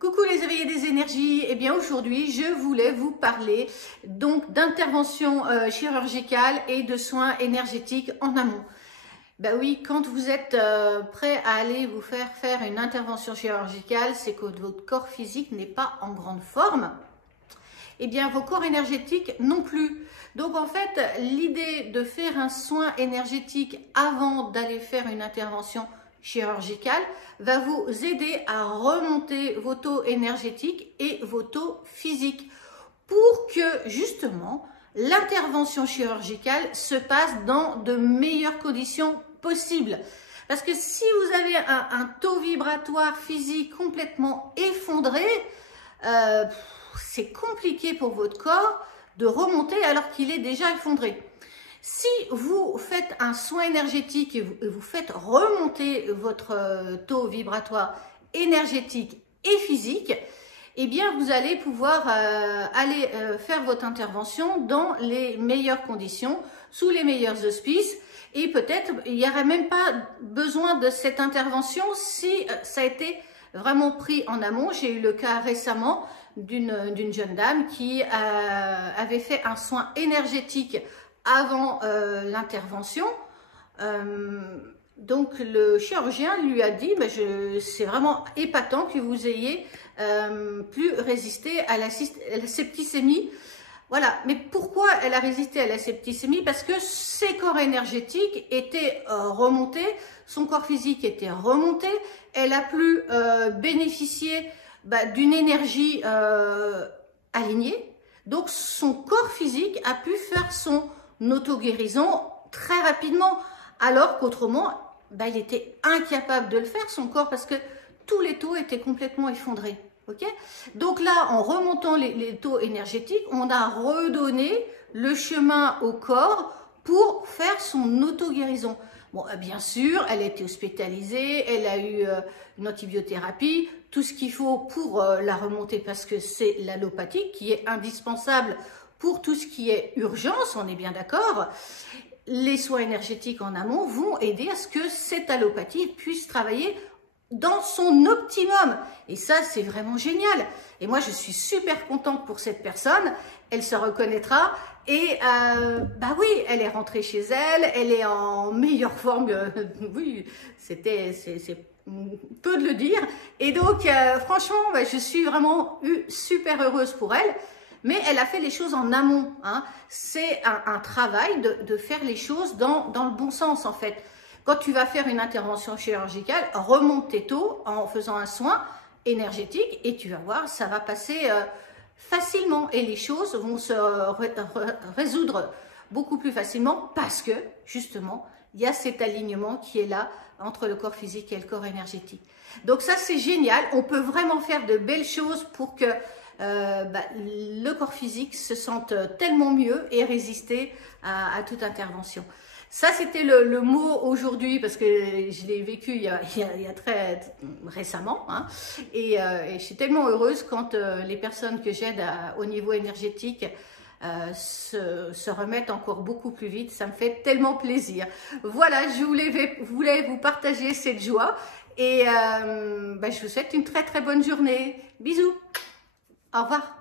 Coucou les éveillés des énergies, et bien aujourd'hui je voulais vous parler donc d'intervention chirurgicale et de soins énergétiques en amont. Ben oui, quand vous êtes prêt à aller vous faire une intervention chirurgicale, c'est que votre corps physique n'est pas en grande forme. Eh bien vos corps énergétiques non plus. Donc en fait, l'idée de faire un soin énergétique avant d'aller faire une intervention chirurgicale va vous aider à remonter vos taux énergétiques et vos taux physiques pour que justement l'intervention chirurgicale se passe dans de meilleures conditions possibles. Parce que si vous avez un taux vibratoire physique complètement effondré, c'est compliqué pour votre corps de remonter alors qu'il est déjà effondré. Si vous faites un soin énergétique et vous faites remonter votre taux vibratoire énergétique et physique, eh bien vous allez pouvoir aller faire votre intervention dans les meilleures conditions, sous les meilleurs auspices, et peut-être il n'y aurait même pas besoin de cette intervention si ça a été vraiment pris en amont. J'ai eu le cas récemment d'une jeune dame qui avait fait un soin énergétique avant l'intervention. Donc le chirurgien lui a dit c'est vraiment épatant que vous ayez pu résister à la septicémie. Voilà, mais pourquoi elle a résisté à la septicémie? Parce que ses corps énergétiques étaient remontés, son corps physique était remonté, elle a pu bénéficier d'une énergie alignée. Donc son corps physique a pu faire son auto-guérison très rapidement, alors qu'autrement, il était incapable de le faire, son corps, parce que tous les taux étaient complètement effondrés. Okay? Donc là, en remontant les taux énergétiques, on a redonné le chemin au corps pour faire son auto-guérison. Bon, bien sûr, elle a été hospitalisée, elle a eu une antibiothérapie, tout ce qu'il faut pour la remonter, parce que c'est l'allopathie qui est indispensable pour tout ce qui est urgence, on est bien d'accord. Les soins énergétiques en amont vont aider à ce que cette allopathie puisse travailler dans son optimum. Et ça, c'est vraiment génial. Et moi, je suis super contente pour cette personne. Elle se reconnaîtra. Et oui, elle est rentrée chez elle. Elle est en meilleure forme. Oui, c'est peu de le dire. Et donc, franchement, je suis vraiment super heureuse pour elle. Mais elle a fait les choses en amont. Hein. C'est un travail de faire les choses dans le bon sens, en fait. Quand tu vas faire une intervention chirurgicale, remonte tes taux en faisant un soin énergétique et tu vas voir, ça va passer facilement et les choses vont se résoudre beaucoup plus facilement parce que, justement, il y a cet alignement qui est là entre le corps physique et le corps énergétique. Donc ça, c'est génial. On peut vraiment faire de belles choses pour que le corps physique se sente tellement mieux et résister à toute intervention. Ça, c'était le mot aujourd'hui parce que je l'ai vécu il y a très récemment. Hein, et je suis tellement heureuse quand les personnes que j'aide au niveau énergétique se remettent encore beaucoup plus vite. Ça me fait tellement plaisir. Voilà, je voulais vous partager cette joie et je vous souhaite une très très bonne journée. Bisous, au revoir.